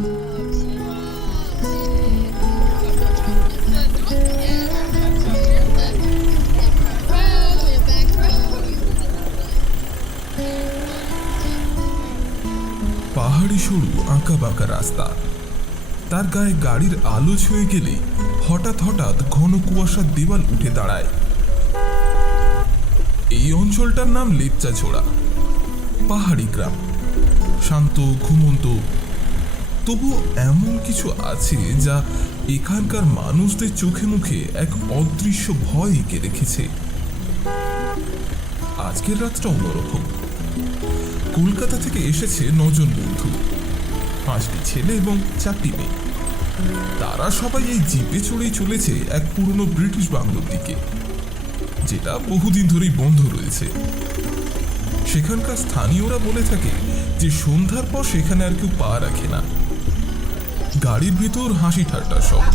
পাহাড়ি সরু আঁকা বাঁকা রাস্তা, তার গায়ে গাড়ির আলো ছুঁয়ে গেলে হঠাৎ হঠাৎ ঘন কুয়াশার দেওয়াল উঠে দাঁড়ায়। এই অঞ্চলটার নাম লেপচাছড়া। পাহাড়ি গ্রাম, শান্ত ঘুমন্ত, তবু এমন কিছু আছে যা এখানকার মানুষদের চোখে মুখে এক অদৃশ্য ভয় এঁকে রেখেছে। আজকের রাতটা অন্যরকম। কলকাতা থেকে এসেছে 9 জন বন্ধু, 5টি ছেলে এবং 4টি মেয়ে। তারা সবাই এই জিপে চড়েই চলেছে এক পুরনো ব্রিটিশ বাংলোর দিকে, যেটা বহুদিন ধরেই বন্ধ রয়েছে। সেখানকার স্থানীয়রা বলে থাকে যে সন্ধ্যার পর সেখানে আর কেউ পা রাখে না। গাড়ির ভিতর হাসি ঠাট্টার শব্দ,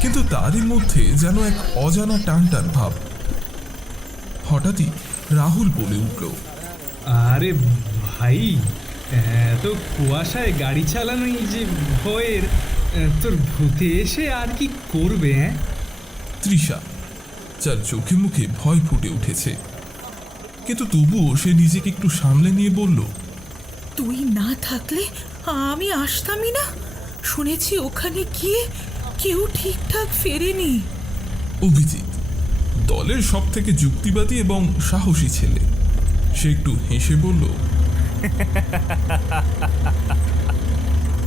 কিন্তু তারই মধ্যে যেন এক অজানা টানটান ভাব। হঠাৎই রাহুল বলে উঠল, আরে ভাই, এত কুয়াশায় গাড়ি চালানোই যে ভয়ের, তোর ভূতে এসে আর কি করবে? তৃষা, যার চোখে মুখে ভয় ফুটে উঠেছে, কিন্তু তবুও সে নিজেকে একটু সামলে নিয়ে বলল, তুই না থাকলে আমি আসতামই না। শুনেছি ওখানে গিয়ে কেউ ঠিকঠাক ফেরেনি। অভিজিৎ, দলের সব থেকে যুক্তিবাদী এবং সাহসী ছেলে, সে একটু হেসে বলল,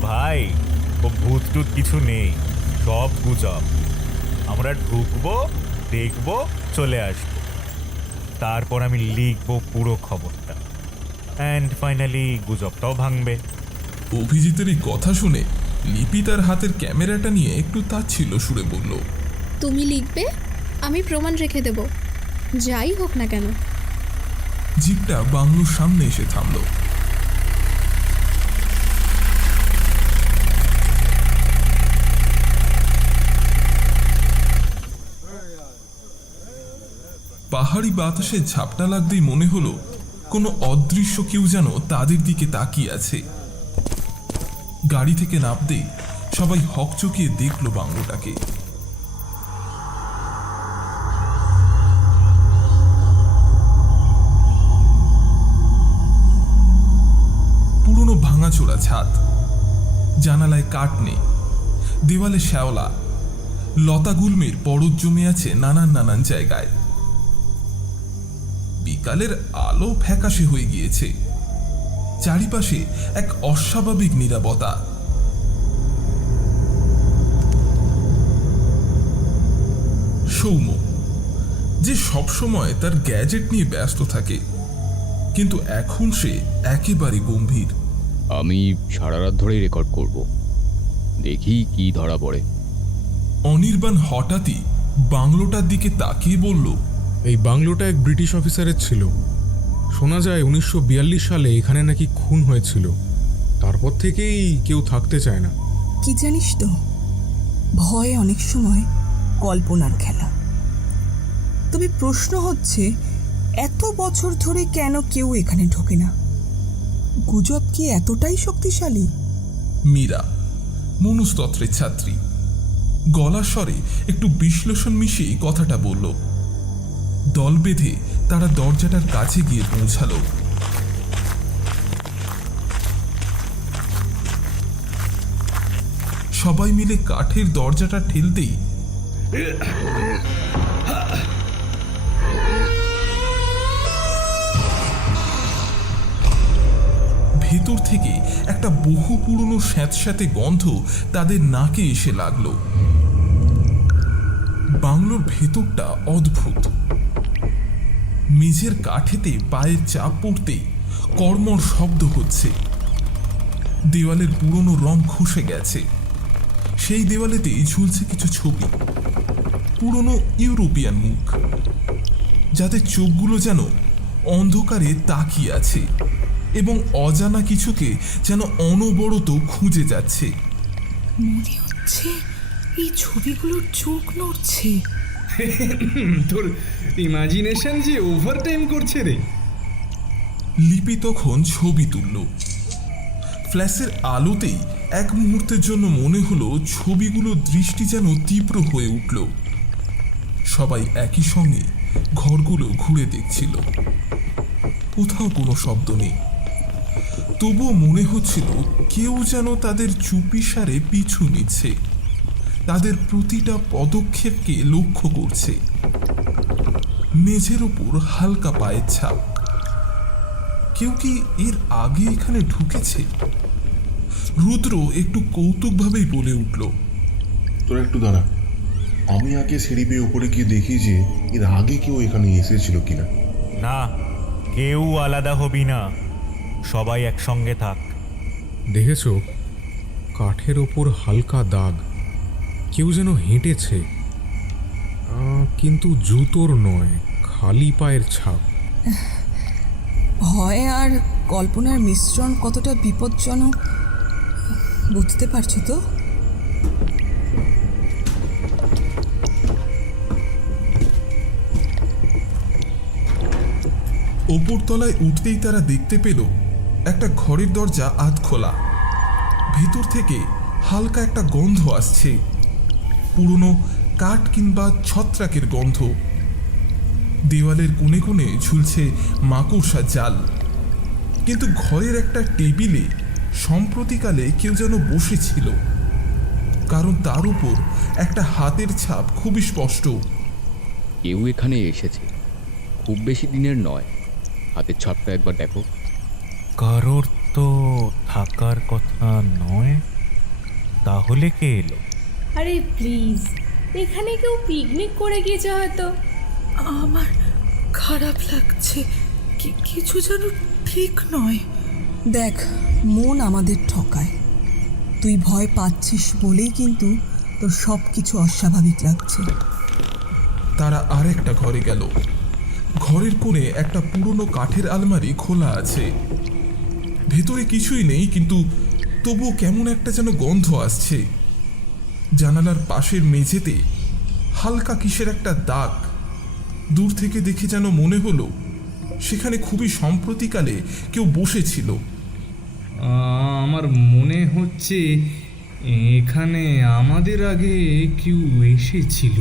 ভাই, ও ভূত টুত কিছু নেই, সব গুজব। আমরা ঢুকবো, দেখবো, চলে আসবো, তারপর আমি লিখবো পুরো খবরটা, অ্যান্ড ফাইনালি গুজবটাও ভাঙবে। অভিজিতের এই কথা শুনে লিপি তার হাতের ক্যামেরাটা নিয়ে একটু তাচ্ছিল্য সুরে বলল, তুমি লিখবে, আমি প্রমাণ রেখে দেব, যাই হোক না কেন। জিপটা বাংলোর সামনে এসে থামল। পাহাড়ি বাতাসে ঝাপটা লাগতেই মনে হলো কোনো অদৃশ্য কেউ যেন তাদের দিকে তাকিয়ে আছে। গাড়ি থেকে নামতেই সবাই হকচকিয়ে দেখলো বাংলোটাকে। পুরনো ভাঙাচোরা ছাদ, জানালায় কাঠ নেই, দেওয়ালে শ্যাওলা, লতাগুল্মের পরত জমে আছে নানান নানান জায়গায়। বিকালের আলো ফ্যাকাশে হয়ে গিয়েছে, চারিপাশে এক অস্বাভাবিক নীরবতা। সৌম্য, যে সবসময় তার গ্যাজেট নিয়ে ব্যস্ত থাকে, কিন্তু এখন সে একেবারে গম্ভীর। আমি সারা রাত ধরেই রেকর্ড করব, দেখি কি ধরা পড়ে। অনির্বাণ হঠাৎই বাংলোটার দিকে তাকিয়ে বলল, এই বাংলোটা এক ব্রিটিশ অফিসারের ছিল। শোনা যায় 1942 সালে এখানে নাকি খুন হয়েছিল। তারপর থেকেই কেউ থাকতে চায় না। কি জানিস তো, ভয় অনেক সময় কল্পনার খেলা। তবে প্রশ্ন হচ্ছে, এত বছর ধরে কেন কেউ এখানে ঢোকে না? গুজব কি এতটাই শক্তিশালী? মীরা, মনস্তত্ত্বের ছাত্রী, গলার স্বরে একটু বিশ্লেষণ মিশিয়ে কথাটা বলল। দল বেঁধে তারা দরজাটার কাছে গিয়ে পৌঁছালো। সবাই মিলে কাঠের দরজাটা ঠেলতেই ভেতর থেকে একটা বহু পুরনো স্যাঁতস্যাঁতে গন্ধ তাদের নাকে এসে লাগলো। বাংলোর ভেতরটা অদ্ভুত। মেঝের কাঠেতে পায়ের চাপ পড়তেই কর্মর শব্দ হচ্ছে। দেওয়ালের পুরনো রং খসে গেছে। সেই দেওয়ালেতেই ঝুলছে কিছু ছবি, পুরনো ইউরোপিয়ান মুখ, যাদের চোখগুলো যেন অন্ধকারে তাকিয়ে আছে এবং অজানা কিছুকে যেন অনবরত খুঁজে যাচ্ছে। মনে হচ্ছে এই ছবিগুলোর চোখ নড়ছে। তোর ইমাজিনেশন যে ওভারটাইম করছে রে। লিপি তখন ছবি তুলল। ফ্ল্যাশের আলোতেই এক মুহূর্তের জন্য মনে হলো ছবিগুলোর দৃষ্টি যেন তীব্র হয়ে উঠল। সবাই একই সঙ্গে ঘরগুলো ঘুরে দেখছিল। কোথাও কোনো শব্দ নেই, তবুও মনে হচ্ছিল কেউ যেন তাদের চুপিসারে পিছু নিচ্ছে, তাদের প্রতিটা পদক্ষেপকে লক্ষ্য করছে। মেঝের ওপর হালকা পায়ের ছাপ। কেউ কি এর আগে এখানে ঢুকেছে? রুদ্র একটু কৌতুকভাবেই বলে উঠল, তোরা একটু দাঁড়া, আমি আগে সিঁড়ি পেয়ে উপরে গিয়ে দেখি যে এর আগে কেউ এখানে এসেছিল কিনা। না, কেউ আলাদা হবি না, সবাই একসঙ্গে থাক। দেখেছো, কাঠের ওপর হালকা দাগ, কেউ যেন হেঁটেছে, কিন্তু জুতোর নয়, খালি পায়ের ছাপ। ভয় আর কল্পনার মিশ্রণ কতটা বিপজ্জনক বুঝতে পারছো তো? ওপরতলায় উঠতেই তারা দেখতে পেল একটা ঘরের দরজা আধ খোলা। ভেতর থেকে হালকা একটা গন্ধ আসছে, পুরনো কাঠ কিংবা ছত্রাকের গন্ধ। দেওয়ালের কোণে কোণে ঝুলছে মাকড়সা জাল, কিন্তু ঘরের একটা টেবিলে সম্প্রতিকালে কেউ যেন বসেছিল, কারণ তার উপর একটা হাতের ছাপ খুবই স্পষ্ট। কেউ এখানে এসেছে, খুব বেশি দিনের নয়। হাতের ছাপটা একবার দেখো। কারোর তো থাকার কথা নয়, তাহলে কে এলো? আরে প্লিজ, এখানে কেউ পিকনিক করে গিয়েছে হয়তো। আমার খারাপ লাগছে, কিছু যেন ঠিক নয়। দেখ, মন আমাদের ঠকায়। তুই ভয় পাচ্ছিস বলেই কিন্তু তোর সব কিছু অস্বাভাবিক লাগছে। তারা আরেকটা ঘরে গেল। ঘরের কোণে একটা পুরনো কাঠের আলমারি খোলা আছে। ভেতরে কিছুই নেই, কিন্তু তবুও কেমন একটা যেন গন্ধ আসছে। জানালার পাশের মেঝেতে হালকা কিসের একটা দাগ। দূর থেকে দেখে যেন মনে হলো সেখানে খুবই সম্প্রতিকালে কেউ বসেছিল। আমার মনে হচ্ছে এখানে আমাদের আগে কেউ এসেছিল,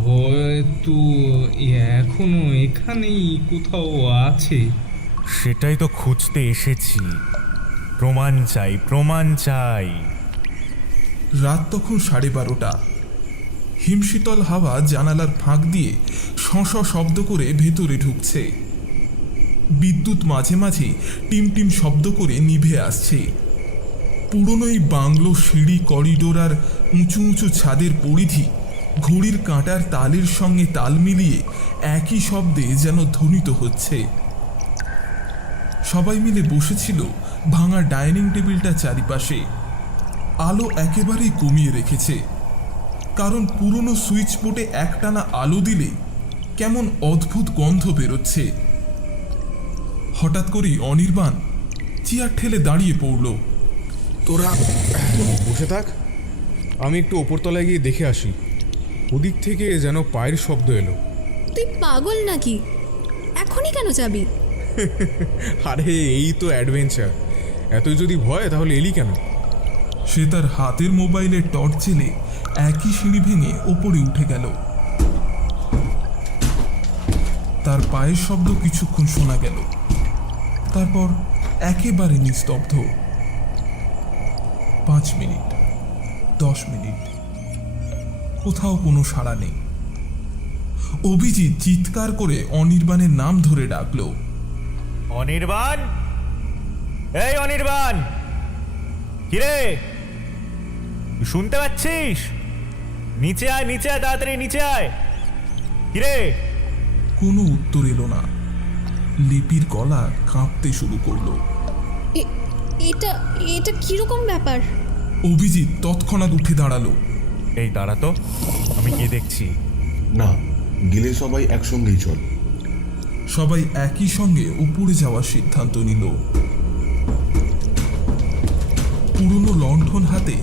হয়তো এখনো এখানেই কোথাও আছে। সেটাই তো খুঁজতে এসেছি। প্রমাণ চাই, প্রমাণ চাই। রাত তখন 12:30। হিমশীতল হাওয়া জানালার ফাঁক দিয়ে শঁ শব্দ করে ভেতরে ঢুকছে। বিদ্যুৎ মাঝে মাঝে টিমটিম শব্দ করে নিভে আসছে। পুরনো এই বাংলো, সিঁড়ি, করিডোর আর উঁচু উঁচু ছাদের পরিধি ঘড়ির কাঁটার তালের সঙ্গে তাল মিলিয়ে একই শব্দে যেন ধ্বনিত হচ্ছে। সবাই মিলে বসেছিল ভাঙা ডাইনিং টেবিলটা চারিপাশে। আলো একেবারেই কমিয়ে রেখেছে, কারণ পুরনো সুইচ বোর্ডে একটানা আলো দিলে কেমন অদ্ভুত গন্ধ বেরোচ্ছে। হঠাৎ করেই অনির্বাণ চেয়ার ঠেলে দাঁড়িয়ে পড়ল। তোরা বসে থাক, আমি একটু ওপরতলায় গিয়ে দেখে আসি। ওদিক থেকে যেন পায়ের শব্দ এলো। তুই পাগল নাকি? এখনই কেন যাবি? আরে এই তো অ্যাডভেঞ্চার, এতই যদি ভয় তাহলে এলি কেন? সে তার হাতের মোবাইলে টর্চ জেলে একই সিঁড়ি ভেঙে ওপরে উঠে গেল। তার পায়ের শব্দ কিছুক্ষণ শোনা গেল, তারপর একেবারে নিস্তব্ধ। 5 মিনিট, 10 মিনিট, কোথাও কোনো সাড়া নেই। অভিজিৎ চিৎকার করে অনির্বাণের নাম ধরে ডাকলো, অনির্বাণ, এই অনির্বাণ, কিরে শুনতে পাচ্ছিস? নিচে আয়, নিচে আয়, তাড়াতাড়ি নিচে আয়। কিরে? কোনো উত্তর এলো না। লিপির গলা কাঁপতে শুরু করলো। এটা এটা কিরকম ব্যাপার? অভিজিৎ তৎক্ষণাৎ উঠে দাঁড়ালো। এই দাঁড়া তো, আমি গিয়ে দেখছি। না, গেলে সবাই একসঙ্গেই চল। সবাই একই সঙ্গে উপরে যাওয়ার সিদ্ধান্ত নিল। পুরনো লণ্ঠন হাতে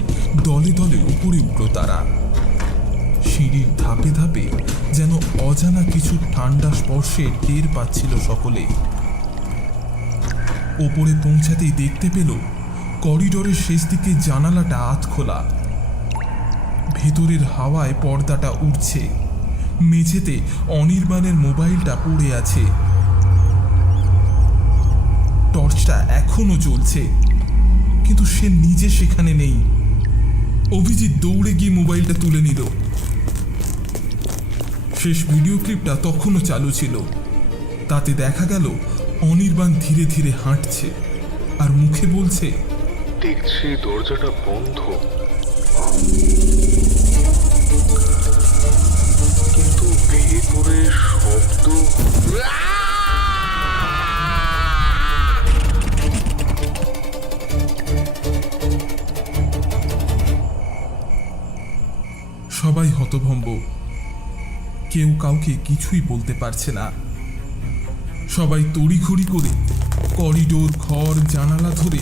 দলে দলে উপরে উঠল তারা। সিঁড়ির ধাপে ধাপে যেন অজানা কিছু ঠান্ডা স্পর্শে টের পাচ্ছিল সকলে। ওপরে পৌঁছাতেই দেখতে পেল করিডোরের শেষ দিকে জানালাটা আধখোলা। ভেতরের হাওয়ায় পর্দাটা উড়ছে। মেঝেতে অনির্বাণের মোবাইলটা পড়ে আছে। টর্চটা এখনো জ্বলছে, কিন্তু সে নিজে সেখানে নেই। অভিজিৎ দৌড়ে গিয়ে মোবাইলটা তুলে নিল। শেষ ভিডিও ক্লিপটা তখনও চালু ছিল। তাতে দেখা গেল অনির্বাণ ধীরে ধীরে হাঁটছে আর মুখে বলছে, দেখছি দরজাটা বন্ধ, কিন্তু ভেতরে শব্দ। সবাই হতভম্ব। কেউ কাউকে কিছুই বলতে পারছে না। সবাই তড়িঘড়ি করে করিডোর, ঘর, জানালা ধরে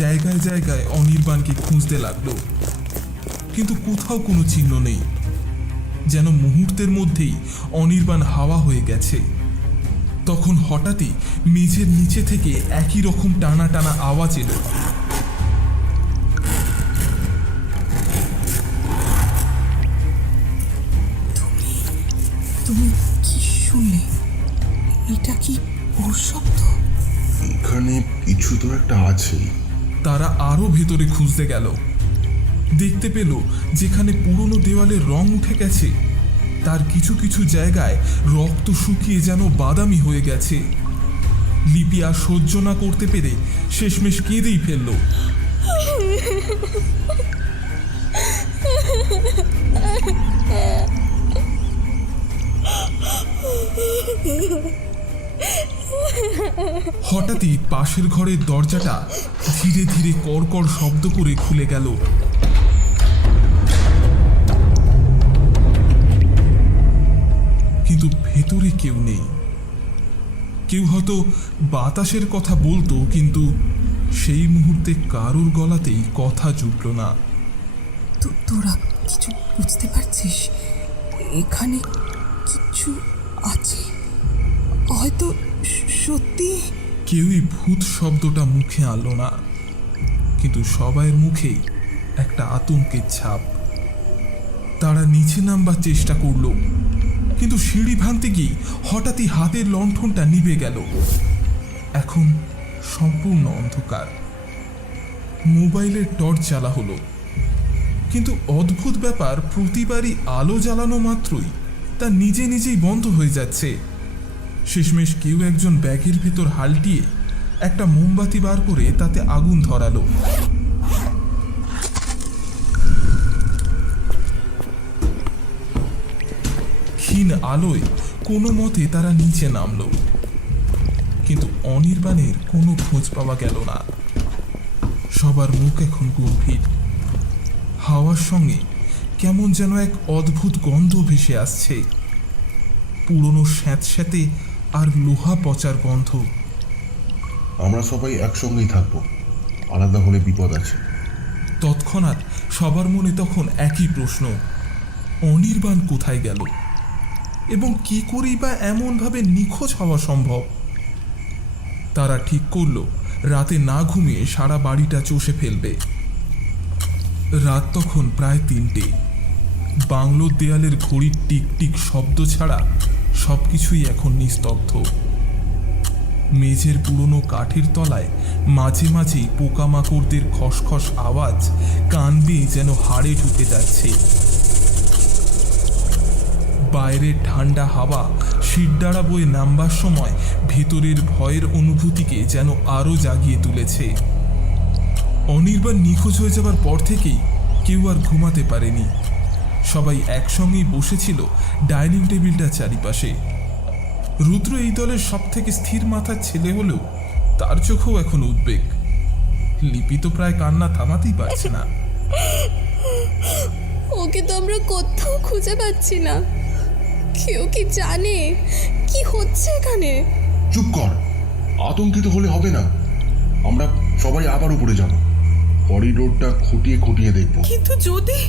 জায়গায় জায়গায় অনির্বাণকে খুঁজতে লাগলো, কিন্তু কোথাও কোনো চিহ্ন নেই। যেন মুহূর্তের মধ্যেই অনির্বাণ হাওয়া হয়ে গেছে। তখন হঠাৎই মেঝের নিচে থেকে একই রকম টানা টানা আওয়াজ এলো। তুমি কি শুনলে? এটা কি ওর শব্দ? এখানে কিছু তো একটা আছেই। তারা আরো ভেতরে খুঁজতে গেল। দেখতে পেল যেখানে পুরনো দেওয়ালের রং উঠে গেছে, তার কিছু কিছু জায়গায় রক্ত শুকিয়ে যেন বাদামি হয়ে গেছে। লিপি আর সহ্য না করতে পেরে শেষমেশ কেঁদেই ফেলল। হঠাৎই পাশের ঘরের দরজাটা ধীরে ধীরে কড়কড় শব্দ করে খুলে গেল। কিন্তু ভেতরে কেউ নেই। কেউ হয়তো বাতাসের কথা বলতো, কিন্তু সেই মুহূর্তে কারোর গলাতেই কথা জুটল না। তোরা কিছু বুঝতে পারছিস? এখানে কিছু আছে, হয়তো সত্যি। কেউই ভূত শব্দটা মুখে আনলো না, কিন্তু সবাইয়ের মুখেই একটা আতঙ্কের ছাপ। তারা নিচে নামবার চেষ্টা করলো, কিন্তু সিঁড়ি ভাঙতে গিয়ে হঠাৎই হাতের লণ্ঠনটা নিভে গেল। এখন সম্পূর্ণ অন্ধকার। মোবাইলের টর্চ জ্বালা হলো, কিন্তু অদ্ভুত ব্যাপার, প্রতিবারই আলো জ্বালানো মাত্রই তা নিজে নিজেই বন্ধ হয়ে যাচ্ছে। শেষমেশ কেউ একজন ব্যাগের ভেতর হালটিয়ে একটা মোমবাতি বার করে তাতে আগুন ধরালো। ক্ষীণ আলোয় কোনো মতে তারা নিচে নামলো, কিন্তু অনির্বাণের কোনো খোঁজ পাওয়া গেল না। সবার মুখ এখন গম্ভীর। হাওয়ার সঙ্গে কেমন যেন এক অদ্ভুত গন্ধ ভেসে আসছে, পুরনো স্যাঁতস্যাঁতে আর লোহা পচার গন্ধ। আমরা সবাই একসঙ্গেই থাকবো, আলাদা হলে বিপদ আছে। তৎক্ষণাৎ সবার মনে তখন একই প্রশ্ন, অনির্বাণ কোথায় গেল এবং কি করেই বা এমনভাবে নিখোঁজ হওয়া সম্ভব? তারা ঠিক করলো রাতে না ঘুমিয়ে সারা বাড়িটা চষে ফেলবে। রাত তখন প্রায় 3টে। বাংলোর দেয়ালের ঘড়ির টিক টিক শব্দ ছাড়া সবকিছুই এখন নিস্তব্ধ। মেঝের পুরনো কাঠের তলায় মাঝে মাঝেই পোকামাকড়দের খসখস আওয়াজ কান বেয়ে যেন হাড়ে ঢুকে যাচ্ছে। বাইরের ঠান্ডা হাওয়া শিরদাঁড়া বয়ে নামবার সময় ভেতরের ভয়ের অনুভূতিকে যেন আরো জাগিয়ে তুলেছে। অনির্বাণ নিখোঁজ হয়ে যাবার পর থেকেই কেউ আর ঘুমাতে পারেনি। সবাই একসঙ্গেই বসেছিল ডাইনিং টেবিলটার চারিপাশে। রুদ্র এই দলের সব থেকে স্থির মাথার ছেলে হলেও তার চোখেও এখন উদ্বেগ। লিপি তো প্রায় কান্না থামাতেই পারছে না। ওকে তো আমরা কোথাও খুঁজে পাচ্ছি না। কেউ কি জানে কি হচ্ছে এখানে? চুপ কর, আতঙ্কিত হলে হবে না। আমরা সবাই আবার উপরে যাব, করিডোরটা খুঁটিয়ে খুঁটিয়ে দেখব। কিন্তু যদি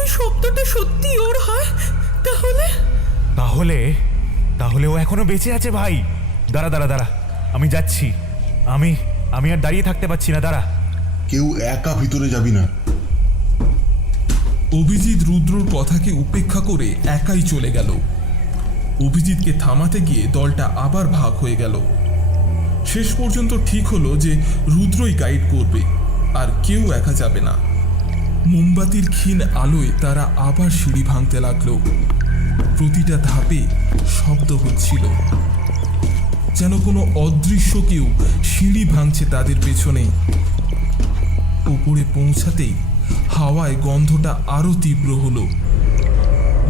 ওই শব্দটা সত্যি ওর হয়, তাহলে তাহলে তাহলে ও এখনো বেঁচে আছে ভাই। দাঁড়া দাঁড়া দাঁড়া, আমি যাচ্ছি। আমি আর দাঁড়িয়ে থাকতে পারছি না, দাঁড়া। কেউ একা ভিতরে যাবি না। অভিজিৎ রুদ্রর কথাকে উপেক্ষা করে একাই চলে গেল। অভিজিৎকে থামাতে গিয়ে দলটা আবার ভাগ হয়ে গেল। শেষ পর্যন্ত ঠিক হলো যে রুদ্রই গাইড করবে, আর কেউ একা যাবে না। মোমবাতির ক্ষীণ আলোয় তারা আবার সিঁড়ি ভাঙতে লাগলো। প্রতিটা ধাপে শব্দ হচ্ছিল, যেন কোনো অদৃশ্য কেউ সিঁড়ি ভাঙছে তাদের পেছনে। উপরে পৌঁছাতেই হাওয়ায় গন্ধটা আরো তীব্র হলো,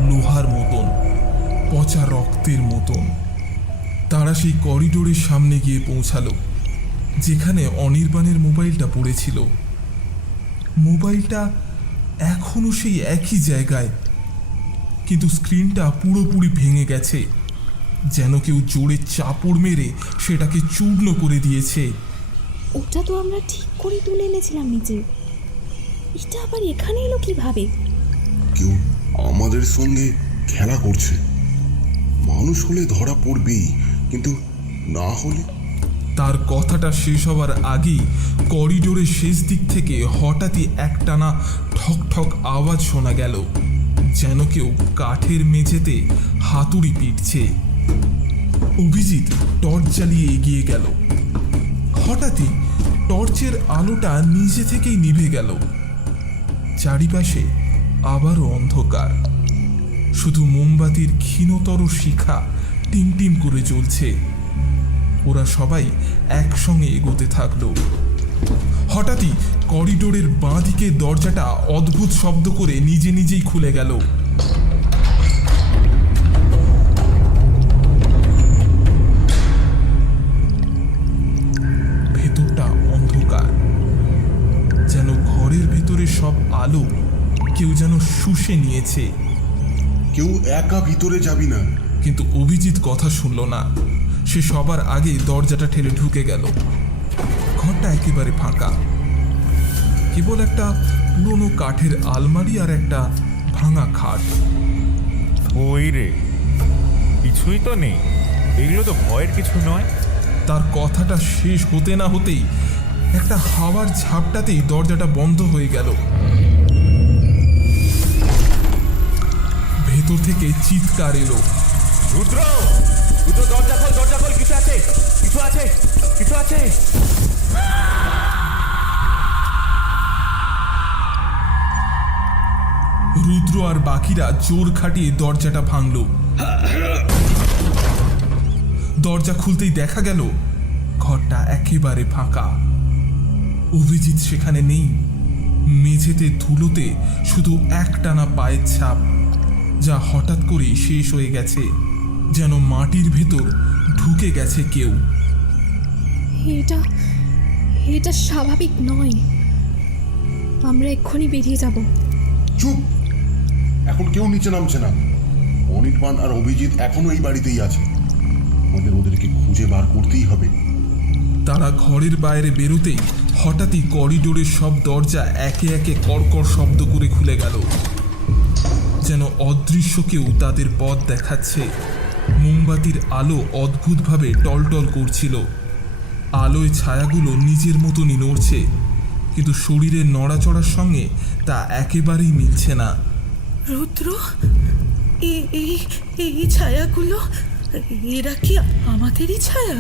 লোহার মতন, পচা রক্তের মতন। তারা সেই করিডোরের সামনে গিয়ে পৌঁছালো, যেখানে অনির্বাণের মোবাইলটা পড়েছিল। মোবাইলটা এখনো সেই একই জায়গায়, কিন্তু স্ক্রিনটা পুরোপুরি ভেঙে গেছে, যেন কেউ জোরে চাপড় মেরে সেটাকে চূর্ণ করে দিয়েছে। ওটা তো আমরা ঠিক করে তুলে এনেছিলাম নিচে, এটা আবার এখানে এলো কিভাবে? কেউ আমাদের সঙ্গে খেলা করছে। মানুষ হলে ধরা পড়বেই, কিন্তু না হলে? তার কথাটা শেষ হবার আগেই করিডোরের শেষ দিক থেকে হঠাৎই একটানা ঠক ঠক আওয়াজ শোনা গেল, যেন কেউ কাঠের মেঝেতে হাতুড়ি পিটছে। অভিজিৎ টর্চ জ্বালিয়ে এগিয়ে গেল। হঠাৎই টর্চের আলোটা নিজে থেকেই নিভে গেল। চারিপাশে আবারও অন্ধকার, শুধু মোমবাতির ক্ষীণতর শিখা টিমটিম করে জ্বলছে। ওরা সবাই একসঙ্গে এগোতে থাকলো। হঠাৎই করিডোরের বাঁ দিকে দরজাটা অদ্ভুত শব্দ করে নিজে নিজেই খুলে গেল। ভেতরটা অন্ধকার, যেন ঘরের ভেতরে সব আলো কেউ যেন শুষে নিয়েছে। কেউ একা ভিতরে যাবি না। কিন্তু অভিজিৎ কথা শুনল না। সে সবার আগে দরজাটা ঠেলে ঢুকে গেল। ঘরটা একেবারে ফাঁকা, কেবল একটা পুরনো কাঠের আলমারি আর একটা ভাঙা খাট। ওই রে, কিছুই তো নেই। এগুলো তো ভয়ের কিছু নয়। তার কথাটা শেষ হতে না হতেই একটা হাওয়ার ঝাপটাতেই দরজাটা বন্ধ হয়ে গেল। ভেতর থেকে চিৎকার এলো, রুদ্র, রুদ্র, দরজা খোল, দরজা খোল, কিছু আছে, কিছু আছে, কিছু আছে। রুদ্র আর বাকিরা জোর খাটিয়ে দরজাটা ভাঙল। দরজা খুলতেই দেখা গেল ঘরটা একেবারে ফাঁকা। অভিজিৎ সেখানে নেই। মেঝেতে ধুলোতে শুধু একটানা পায়ের ছাপ, যা হঠাৎ করে শেষ হয়ে গেছে, যেন মাটির ভেতর ঢুকে গেছে কেউ। এটা এটা স্বাভাবিক নয়, আমরা এক্ষুনি বেরিয়ে যাব। চুপ! এখন কেউ নিচে নামছে না। অনির্বাণ আর অভিজিৎ এখনো এই বাড়িতেই আছে। আমাদের ওদেরকে খুঁজে বার করতেই হবে। তারা ঘরের বাইরে বেরোতেই হঠাৎই করিডোরের সব দরজা একে একে কড়কড় শব্দ করে খুলে গেল, যেন অদৃশ্য কেউ তাদের পথ দেখাচ্ছে। মোমবাতির আলো অদ্ভুতভাবে টলটল করছিল। আলোয় ছায়াগুলো নিজের মতনই নড়ছে, কিন্তু শরীরের নড়াচড়ার সঙ্গে তা একেবারেই মিলছে না। রুদ্র, এই ছায়াগুলো, এরা কি আমাদেরই ছায়া?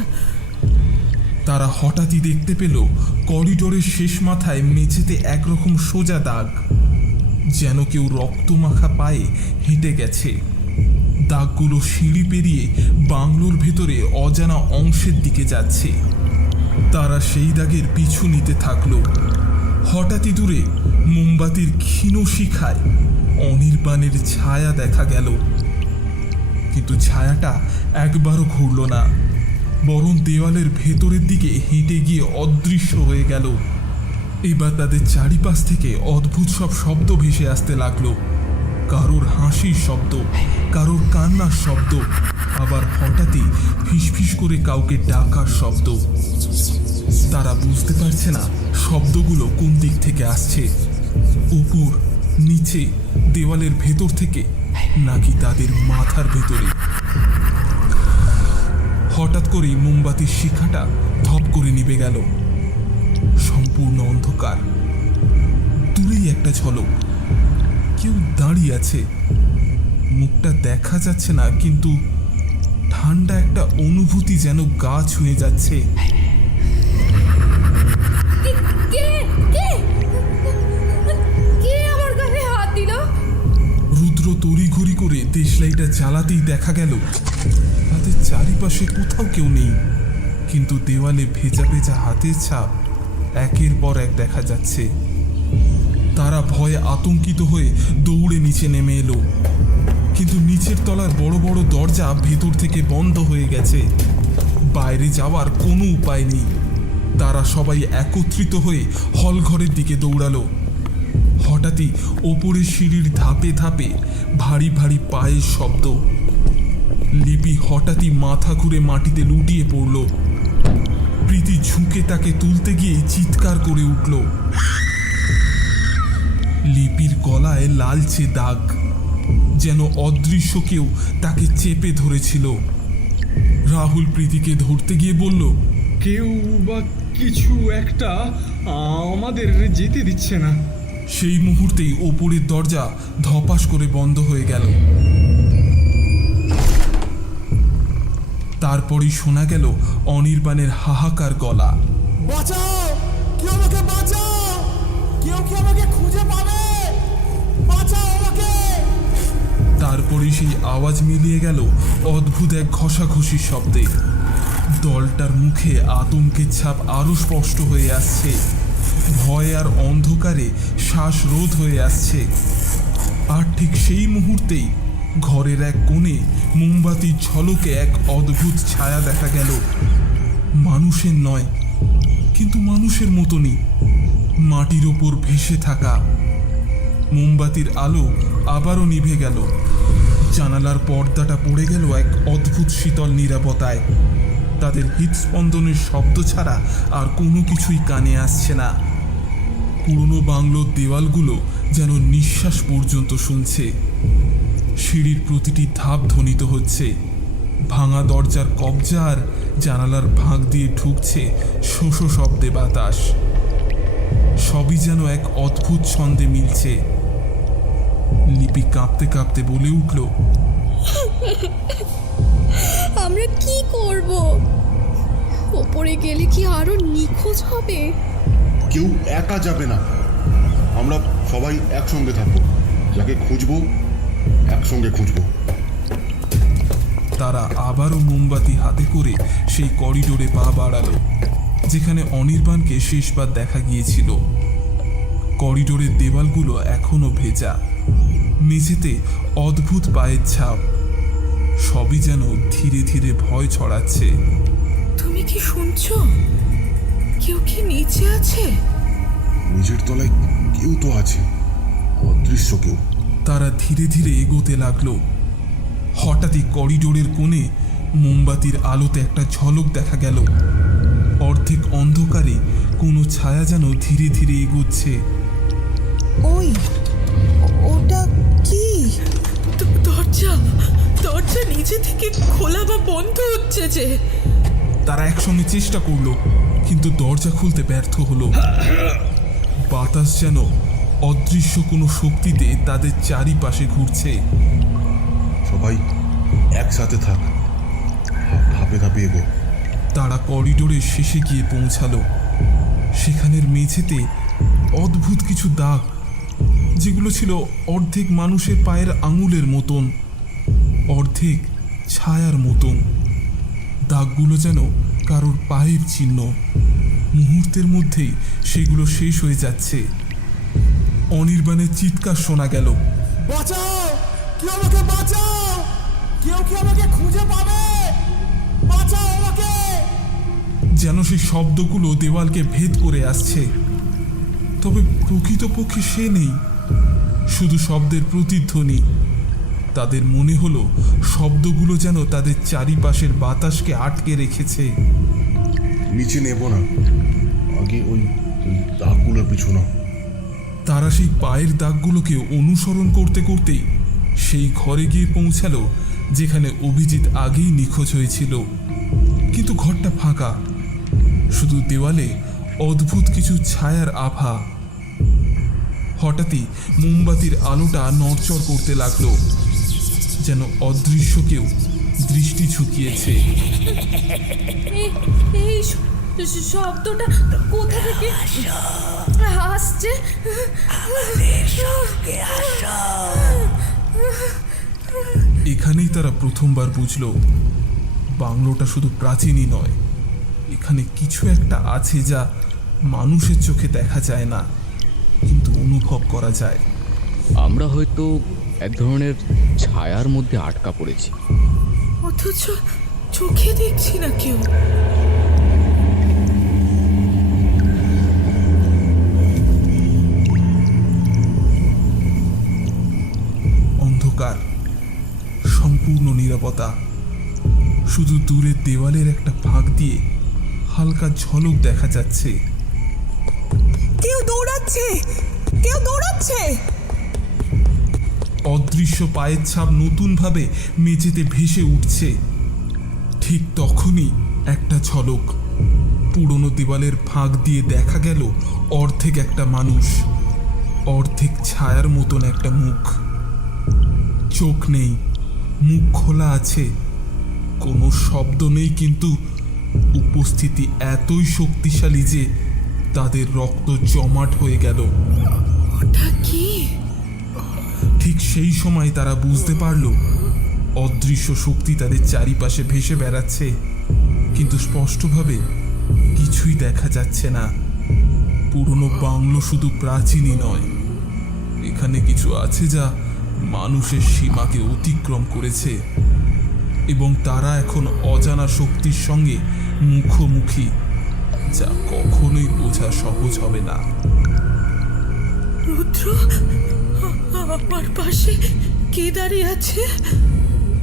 তারা হঠাৎই দেখতে পেল করিডোরের শেষ মাথায় মেঝেতে একরকম সোজা দাগ, যেন কেউ রক্তমাখা পায়ে হেঁটে গেছে। দাগগুলো সিঁড়ি পেরিয়ে বাংলোর ভেতরে অজানা অংশের দিকে যাচ্ছে। তারা সেই দাগের পিছু নিতে থাকলো। হঠাৎই দূরে মোমবাতির ক্ষীণ শিখায় অনির্বাণের ছায়া দেখা গেল, কিন্তু ছায়াটা একবারও ঘুরল না, বরং দেওয়ালের ভেতরের দিকে হেঁটে গিয়ে অদৃশ্য হয়ে গেল। এবার তাদের চারিপাশ থেকে অদ্ভুত সব শব্দ ভেসে আসতে লাগলো। কারোর হাসির শব্দ, কারোর কান্নার শব্দ, আবার হঠাৎই ফিসফিস করে কাউকে ডাকার শব্দ। তারা বুঝতে পারছে না শব্দগুলো কোন দিক থেকে আসছে, উপর, নিচে, দেওয়ালের ভেতর থেকে, নাকি তাদের মাথার ভেতরে। হঠাৎ করেই মোমবাতির শিখাটা ধপ করে নিভে গেল। সম্পূর্ণ অন্ধকার। দূরেই একটা ঝলক, কেউ দাঁড়িয়ে আছে। মুখটা দেখা যাচ্ছে না, কিন্তু ঠান্ডা একটা অনুভূতি যেন গা ছুঁয়ে যাচ্ছে। কে কে কে আমার গায়ে হাত দিল? রুদ্র তড়িঘড়ি করে দেশলাইটা জ্বালাতেই দেখা গেল তাদের চারিপাশে কোথাও কেউ নেই, কিন্তু দেওয়ালে ভেজা ভেজা হাতের ছাপ একের পর এক দেখা যাচ্ছে। তারা ভয়ে আতঙ্কিত হয়ে দৌড়ে নিচে নেমে এলো, কিন্তু নিচের তলার বড় বড় দরজা ভেতর থেকে বন্ধ হয়ে গেছে। বাইরে যাওয়ার কোনো উপায় নেই। তারা সবাই একত্রিত হয়ে হলঘরের দিকে দৌড়ালো। হঠাৎই ওপরে সিঁড়ির ধাপে ধাপে ভারী ভারী পায়ের শব্দ। লিপি হঠাৎই মাথা ঘুরে মাটিতে লুটিয়ে পড়ল। প্রীতি ঝুঁকে তাকে তুলতে গিয়ে চিৎকার করে উঠল। লিপির গলায় লালচে দাগ, যেন অদৃশ্য কেউ তাকে চেপে ধরেছিল। রাহুল প্রীতিকে ধরতে গিয়ে বলল, কেউ বা কিছু একটা আমাদের যেতে দিচ্ছে না। সেই মুহূর্তেই ওপরের দরজা ধপাস করে বন্ধ হয়ে গেল। তারপরেই শোনা গেল অনির্বাণের হাহাকার গলা, বাঁচাও, কেউ আমাকে বাঁচাও, কেউ কি আমাকে খুঁজে পাবে, বাঁচাও আমাকে। তারপরেই সেই আওয়াজ মিলিয়ে গেল অদ্ভুত এক ঘষাঘষির শব্দে। দলটার মুখে আতঙ্কের ছাপ আরো স্পষ্ট হয়ে আসছে। ভয় আর অন্ধকারে শ্বাসরোধ হয়ে আসছে। আর ঠিক সেই মুহূর্তেই ঘরের এক কোণে মোমবাতির ঝলকে এক অদ্ভুত ছায়া দেখা গেল। মানুষের নয়, কিন্তু মানুষের মতনই, মাটির ওপর ভেসে থাকা। মোমবাতির আলো আবারও নিভে গেল। জানালার পর্দাটা পড়ে গেল এক অদ্ভুত শীতল নীরবতায়। তাদের হৃদস্পন্দনের শব্দ ছাড়া আর কোনো কিছুই কানে আসছে না। পুরনো বাংলোর দেওয়ালগুলো যেন নিঃশ্বাস পর্যন্ত শুনছে। সিঁড়ির প্রতিটি ধাপ ধ্বনিত হচ্ছে। ভাঙা দরজার কবজা আর জানালার ফাঁক দিয়ে ঢুকছে শোষো শব্দে বাতাস। সবই যেন এক অদ্ভুত ছন্দে মিলছে। লিপি কাঁপতে কাঁপতে বলে উঠল, আমরা কি করব? ওপরে গেলে কি আরো নিখোঁজ হবে? কেউ একা যাবে না, আমরা সবাই একসঙ্গে থাকবো। যাকে খুঁজবো একসঙ্গে খুঁজবো। তারা আবারও মোমবাতি হাতে করে সেই করিডোরে পা বাড়ালো, যেখানে অনির্বাণকে শেষবার দেখা গিয়েছিল। করিডোরের দেওয়ালগুলো এখনো ভেজা, মেঝেতে অদ্ভুত পায়ের ছাপ। সবই যেন ধীরে ধীরে ভয় ছড়াচ্ছে। তুমি কি শুনছো? কেউ কি নিচে আছে? নিজের তলায় কেউ তো আছে, অদৃশ্য কেউ। তারা ধীরে ধীরে এগোতে লাগলো। হঠাৎই করিডোরের কোণে মোমবাতির আলোতে একটা ঝলক দেখা গেল। অর্ধেক অন্ধকারে কোনো ছায়া যেন ধীরে ধীরে এগোচ্ছে। ওই, ওটা কি? দরজা দরজা নিচে থেকে খোলা বা বন্ধ হচ্ছে যে। তারা একসঙ্গে চেষ্টা করলো, কিন্তু দরজা খুলতে ব্যর্থ হলো। বাতাস যেন অদৃশ্য কোনো শক্তিতে তাদের চারিপাশে ঘুরছে। সবাই একসাথে থাক, ধাপে ধাপে এগো। তারা করিডোরের শেষে গিয়ে পৌঁছালো। সেখানের মেঝেতে অদ্ভুত কিছু দাগ, যেগুলো ছিল অর্ধেক মানুষের পায়ের আঙুলের মতন, অর্ধেক ছায়ার মতন। দাগগুলো যেন কারোর পায়ের চিহ্ন। মুহূর্তের মধ্যেই সেগুলো শেষ হয়ে যাচ্ছে। অনির্বাণের চিৎকার শোনা গেল, বাঁচাও, কেউ আমাকে বাঁচাও, কেউ কি আমাকে খুঁজে পাবে, বাঁচাও আমাকে। যেন সেই শব্দগুলো দেওয়ালকে ভেদ করে আসছে। তবে প্রকৃতপক্ষে সে নেই, শুধু শব্দের প্রতিধ্বনি। তাদের মনে হলো শব্দগুলো যেন তাদের চারিপাশের বাতাসকে আটকে রেখেছে। নিচে নেব না, আগে ওই দাগগুলোর পিছু না। তারা সেই পায়ের দাগগুলোকে অনুসরণ করতে করতেই সেই ঘরে গিয়ে পৌঁছালো যেখানে অভিজিৎ আগেই নিখোঁজ হয়েছিল। কিন্তু ঘরটা ফাঁকা, শুধু দেওয়ালে অদ্ভুত কিছু ছায়ার আভা। হঠাৎই মোমবাতির আলোটা নড়চড় করতে লাগলো, যেন অদৃশ্য কেউ দৃষ্টি ঝুঁকিয়েছে। এই শব্দটা কোথা থেকে আসছে? এখানেই তারা প্রথমবার বুঝলো বাংলোটা শুধু প্রাচীনই নয়, এখানে কিছু একটা আছে যা মানুষের চোখে দেখা যায় না, কিন্তু অনুভব করা যায়। আমরা হয়তো এক ধরনের ছায়ার মধ্যে আটকা পড়েছি। অথচ চোখে দেখছি না কেউ। অন্ধকার, সম্পূর্ণ নীরবতা। শুধু দূরের দেওয়ালের একটা ফাঁক দিয়ে হালকা ঝলক দেখা যাচ্ছে। কেউ দৌড়াচ্ছে, কেউ দৌড়াচ্ছে। অদৃশ্য পায়ের ছাপ নতুনভাবে মেঝেতে ভেসে উঠছে। ঠিক তখনই একটা ঝলক, পুরনো দেওয়ালের ফাঁক দিয়ে দেখা গেল অর্ধেক একটা মানুষ, অর্ধেক ছায়ার মতন একটা মুখ। চোখ নেই, মুখ খোলা আছে, কোনো শব্দ নেই, কিন্তু উপস্থিতি এতই শক্তিশালী যে তাদের রক্ত জমাট হয়ে গেল। ওটা কি? ঠিক সেই সময় তারা বুঝতে পারল অদৃশ্য শক্তি তাদের চারিপাশে ভেসে বেড়াচ্ছে, কিন্তু স্পষ্টভাবে কিছুই দেখা যাচ্ছে না। পুরনো বাংলো শুধু প্রাচীনই নয়, এখানে কিছু আছে যা মানুষের সীমাকে অতিক্রম করেছে, এবং তারা এখন অজানা শক্তির সঙ্গে মুখোমুখি, যা কখনোই বোঝা সহজ হবে না। রুদ্র, আমার পাশে কে দাঁড়িয়ে আছে?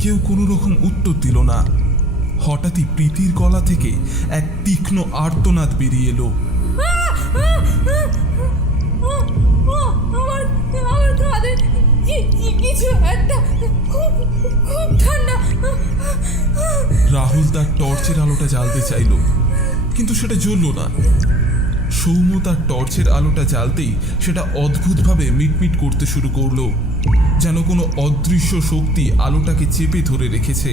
কেউ কোনো রকম উত্তর দিল না। হঠাৎই প্রীতির গলা থেকে এক তীক্ষ্ণ আর্তনাদ বেরিয়ে এলো। আমার কাঁধে কিছু একটা, খুব খুব ঠান্ডা। রাহুল তার টর্চের আলোটা জ্বালতে চাইল, কিন্তু সেটা জ্বলল না। সৌম্য তার টর্চের আলোটা জ্বালতেই সেটা অদ্ভুতভাবে মিটমিট করতে শুরু করলো, যেন কোনো অদৃশ্য শক্তি আলোটাকে চেপে ধরে রেখেছে।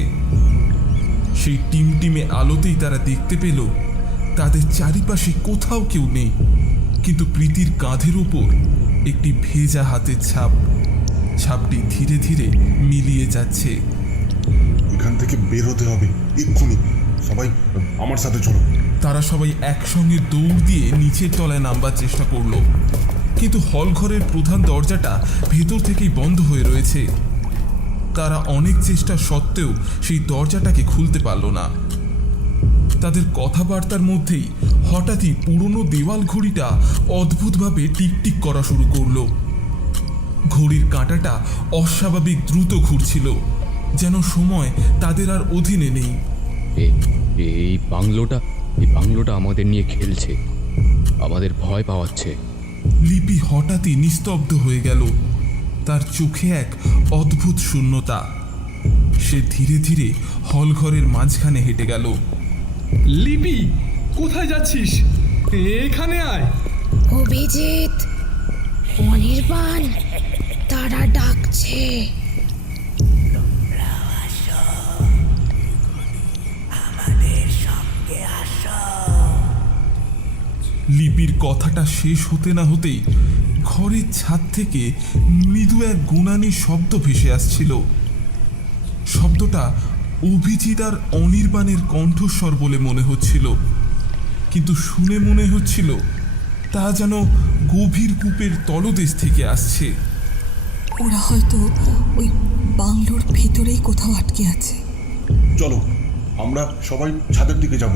সেই টিমটিমে আলোতেই তারা দেখতে পেল তাদের চারিপাশে কোথাও কেউ নেই, কিন্তু প্রীতির কাঁধের ওপর একটি ভেজা হাতের ছাপ। ছাপটি ধীরে ধীরে মিলিয়ে যাচ্ছে। এখান থেকে বের হতে হবে এক্ষুনি। সবাই আমার সাথে চলো। তারা সবাই একসঙ্গে দৌড় দিয়ে নিচের তলায় নামবার চেষ্টা করলো, কিন্তু হল ঘরের প্রধান দরজাটা ভেতর থেকেই বন্ধ হয়ে রয়েছে। তারা অনেক চেষ্টা সত্ত্বেও সেই দরজাটাকে খুলতে পারল না। তাদের কথাবার্তার মধ্যেই হঠাৎই পুরনো দেওয়াল ঘড়িটা অদ্ভুতভাবে টিকটিক করা শুরু করলো। ঘড়ির কাঁটাটা অস্বাভাবিক দ্রুত ঘুরছিল, যেন সময় তাদের আর অধীনে নেই। এই বাংলোটা আমাদের নিয়ে খেলছে, আমাদের ভয় পাওয়াচ্ছে। লিপি হঠাৎই নিস্তব্ধ হয়ে গেল, তার চোখে এক অদ্ভুত শূন্যতা। সে ধীরে ধীরে হলঘরের মাঝখানে হেঁটে গেল। লিপি, কোথায় যাচ্ছিস? এখানে আয়। অভিজিৎ, অনির্বাণ, তারা ডাকছে। লিপির কথাটা শেষ হতে না হতেই ঘরের ছাদ থেকে মৃদু এক গুণানি শব্দ ভেসে আসছিল। শব্দটা অভিজিৎ আর অনির্বাণের কণ্ঠস্বর বলে মনে হচ্ছিল, কিন্তু শুনে মনে হচ্ছিল তা যেন গভীর কূপের তলদেশ থেকে আসছে। ওরা হয়তো ওই বাংলোর ভেতরেই কোথাও আটকে আছে। চলো, আমরা সবাই ছাদের দিকে যাব,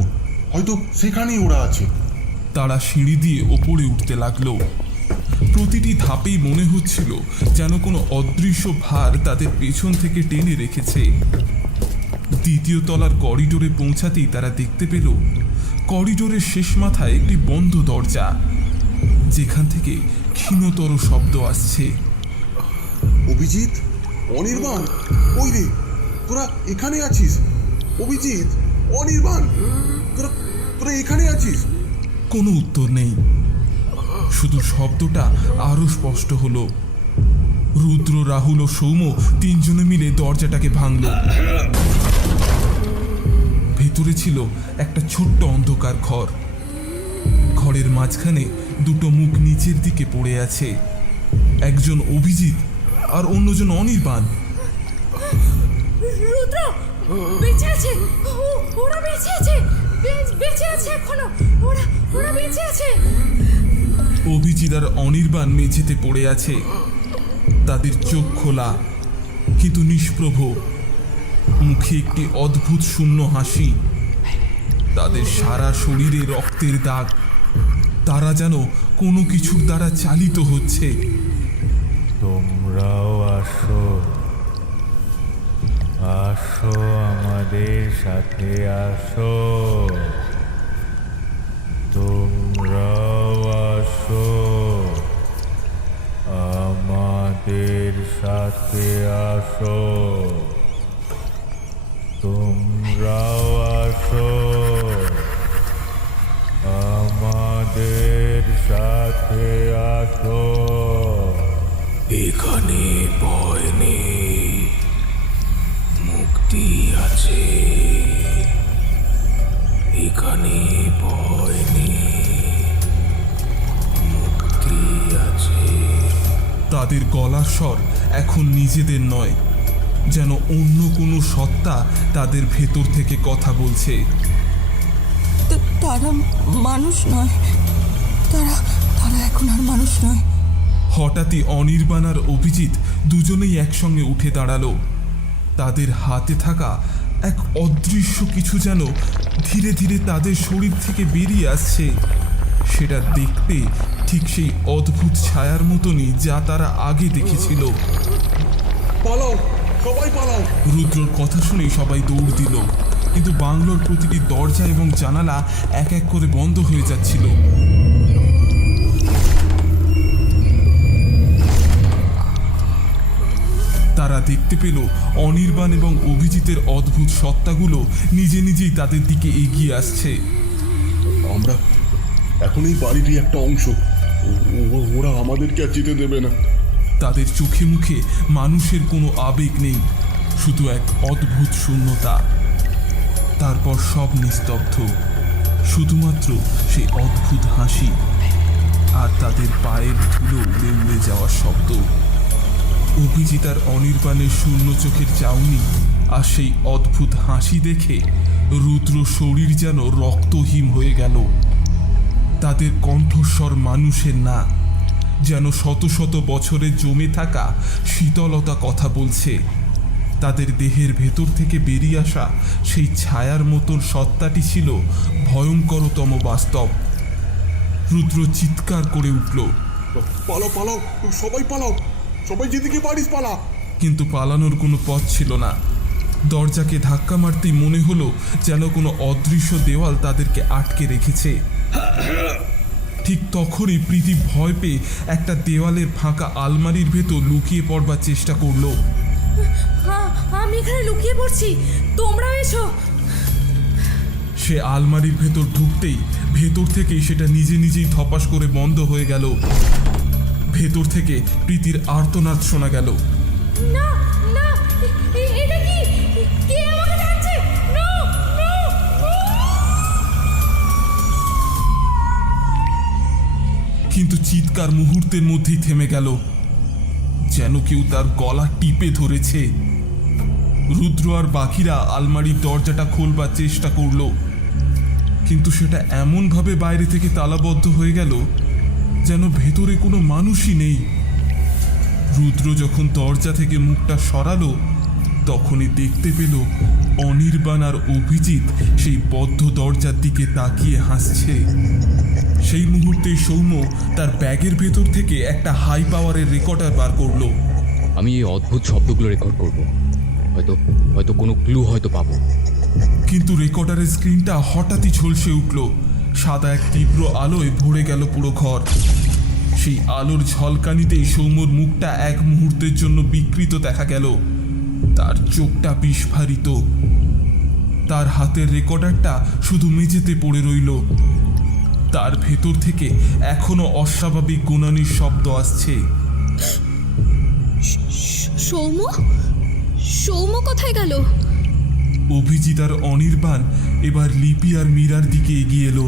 হয়তো সেখানেই ওরা আছে। তারা সিঁড়ি দিয়ে ওপরে উঠতে লাগলো। প্রতিটি ধাপেই মনে হচ্ছিল যেন কোনো অদৃশ্য ভার তাদের পেছন থেকে টেনে রেখেছে। দ্বিতীয় তলার করিডোরে পৌঁছাতেই তারা দেখতে পেল করিডোরের শেষ মাথায় একটি বন্ধ দরজা, যেখান থেকে ক্ষীণতর শব্দ আসছে। অভিজিৎ, অনির্বাণ, ওই রে, তোরা এখানে আছিস? অভিজিৎ, অনির্বাণ, তোরা তোরা এখানে আছিস? কোনো উত্তর নেই, শুধু শব্দটা আরো স্পষ্ট হলো। রুদ্র, রাহুল ও সৌম্য তিনজনে মিলে দরজাটাকে ভাঙল। ভেতরে ছিল একটা ছোট্ট অন্ধকার ঘর। ঘরের মাঝখানে দুটো মুখ নিচের দিকে পড়ে আছে, একজন অভিজিৎ আর অন্যজন অনির্বাণ। রুদ্র বেঁচে আছে, ওরা বেঁচে আছে, বেঁচে আছে এখনো, ওরা বেঁচে আছে। অভিজিৎ আর অনির্বাণ মেঝেতে পড়ে আছে, তাদের চোখ খোলা কিন্তু নিষ্প্রভ, মুখে একটি অদ্ভুত শূন্য হাসি। তাদের সারা শরীরে রক্তের দাগ, তারা যেন কোনো কিছুর দ্বারা চালিত হচ্ছে। তোমরাও আসো, আসো আমাদের সাথে আসো, তোমরাও আসো আমাদের সাথে আসো, তোমরাও আসো আমাদের সাথে আসো। এখানে ভয় নেই, মুক্তি আছে। এখানে ভয় নেই, মুক্তি আছে। তাদের গলার স্বর এখন নিজেদের নয়, যেন অন্য কোনো সত্তা তাদের ভেতর থেকে কথা বলছে। তারা মানুষ নয়, তারা এখন আর মানুষ নয়। হঠাৎই অনির্বাণ আর অভিজিৎ দুজনেই একসঙ্গে উঠে দাঁড়ালো। তাদের হাতে থাকা এক অদৃশ্য কিছু যেন ধীরে ধীরে তাদের শরীর থেকে বেরিয়ে আসছে। সেটা দেখতে ঠিক সেই অদ্ভুত ছায়ার মতনই যা তারা আগে দেখেছিল। পালাও, সবাই পালাও। রুদ্রর কথা শুনে সবাই দৌড় দিল, কিন্তু বাংলোর প্রতিটি দরজা এবং জানালা এক এক করে বন্ধ হয়ে যাচ্ছিল। তারা দেখতে পেল অনির্বাণ এবং অভিজিতের অদ্ভুত সত্তাগুলো নিজে নিজেই তাদের দিকে এগিয়ে আসছে। আমরা এখন এই বাড়িরই একটা অংশ, ওরা আমাদেরকে আর যেতে দেবে না। তাদের চোখে মুখে মানুষের কোনো আবেগ নেই, শুধু এক অদ্ভুত শূন্যতা। তারপর সব নিস্তব্ধ, শুধুমাত্র সেই অদ্ভুত হাসি আর তাদের পায়ের ধুলো উড়ে উড়ে যাওয়ার শব্দ। অভিজিৎ আর অনির্বাণের শূন্য চোখের চাউনি আর সেই অদ্ভুত হাসি দেখে রুদ্র শরীর যেন রক্তহীন হয়ে গেল। তাদের কণ্ঠস্বর মানুষের না, যেন শত শত বছরে জমে থাকা শীতলতা কথা বলছে। তাদের দেহের ভেতর থেকে বেরিয়ে আসা সেই ছায়ার মতন সত্তাটি ছিল ভয়ঙ্করতম বাস্তব। রুদ্র চিৎকার করে উঠল, পালাও পালাও, সবাই পালাও, সবাই যেদিকে পারিস পালা। কিন্তু পালানোর কোনো পথ ছিল না। দরজাকে ধাক্কা মারতেই মনে হলো যেন কোনো অদৃশ্য দেওয়াল তাদেরকে আটকে রেখেছে। ঠিক তখনই প্রীতি ভয় পেয়ে একটা দেওয়ালের ফাঁকা আলমারির ভেতর লুকিয়ে পড়বার চেষ্টা করলো। আমি এখানে লুকিয়ে পড়ছি, তোমরাও এসো। সে আলমারির ভেতর ঢুকতেই ভেতর থেকেই সেটা নিজে নিজেই ধপাস করে বন্ধ হয়ে গেল। ভেতর থেকে প্রীতির আর্তনাদ শোনা গেল। না না, এটা কি? কে আমাকে ডাকছে? No no. কিন্তু চিৎকার মুহূর্তের মধ্যেই থেমে গেল, যেন কেউ তার গলা টিপে ধরেছে। রুদ্র আর বাকিরা আলমারির দরজাটা খোলবার চেষ্টা করলো, কিন্তু সেটা এমনভাবে বাইরে থেকে তালাবদ্ধ হয়ে গেল যেন ভেতরে কোনো মানুষই নেই। রুদ্র যখন দরজা থেকে মুখটা সরালো, তখনই দেখতে পেল অনির্বাণ আর অভিজিৎ সেই বদ্ধ দরজার দিকে তাকিয়ে হাসছে। সেই মুহূর্তে সৌম্য তার ব্যাগের ভেতর থেকে একটা হাই পাওয়ারের রেকর্ডার বার করলো। আমি এই অদ্ভুত শব্দগুলো রেকর্ড করব, হয়তো কোনো ক্লু হয়তো পাবো। কিন্তু রেকর্ডারের স্ক্রিনটা হঠাৎই ঝলসে উঠল। সাদা এক তীব্র আলোয় ভরে গেল পুরো ঘর। সেই আলোর ঝলকানিতেই সৌম্যর মুখটা এক মুহূর্তের জন্য বিকৃত দেখা গেল। তার চোখটা বিস্ফারিত। তার হাতের রেকর্ডারটা শুধু মেঝেতে পড়ে রইল। তার ভেতর থেকে এখনো অস্বাভাবিক গুনানির শব্দ আসছে। সৌম্য সৌম্য কোথায় গেল? অভিজিৎ আর অনির্বাণ এবার লিপি আর মীরার দিকে এগিয়ে এলো।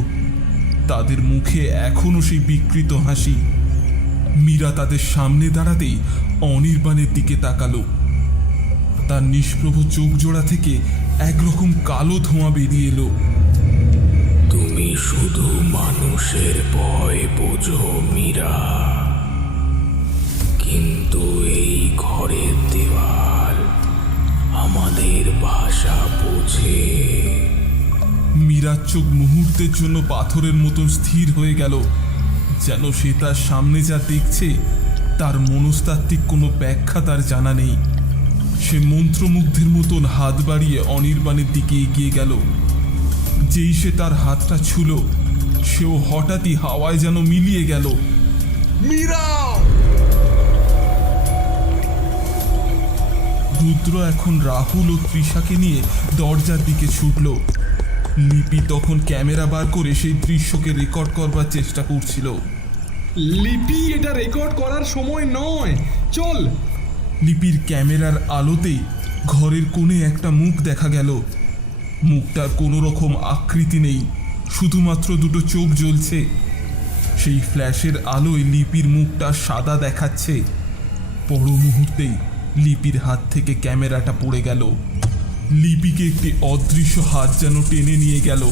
তাদের মুখে এখনো সেই বিকৃত হাসি। মীরা তাদের সামনে দাঁড়াতেই অনির্বাণের দিকে তাকালো। তার নিষ্প্রভ চোখ জোড়া থেকে একরকম কালো ধোঁয়া বেরিয়ে এলো। তুমি শুধু মানুষের ভয় বোঝো মীরা, কিন্তু এই ঘরের দেওয়াল আমাদের ভাষা বোঝে। মীরার চোখ মুহূর্তের জন্য পাথরের মতন স্থির হয়ে গেল, যেন সে তার সামনে যা দেখছে তার মনস্তাত্ত্বিক কোনো ব্যাখ্যা তার জানা নেই। সে মন্ত্রমুগ্ধের মতন হাত বাড়িয়ে অনির্বাণের দিকে এগিয়ে গেল। যেই সে তার হাতটা ছুল, সেও হঠাৎই হাওয়ায় যেন মিলিয়ে গেল। মীরা! রুদ্র এখন রাহুল ও তৃষাকে নিয়ে দরজার দিকে ছুটল। লিপি তখন ক্যামেরা বার করে সেই দৃশ্যকে রেকর্ড করবার চেষ্টা করছিল। লিপি, এটা রেকর্ড করার সময় নয়, চল। লিপির ক্যামেরার আলোতেই ঘরের কোণে একটা মুখ দেখা গেল। মুখটার কোনো রকম আকৃতি নেই, শুধুমাত্র দুটো চোখ জ্বলছে। সেই ফ্ল্যাশের আলোয় লিপির মুখটা সাদা দেখাচ্ছে। পর মুহূর্তেই লিপির হাত থেকে ক্যামেরাটা পড়ে গেল। লিপিকে একটি অদৃশ্য হাত যেন টেনে নিয়ে গেল।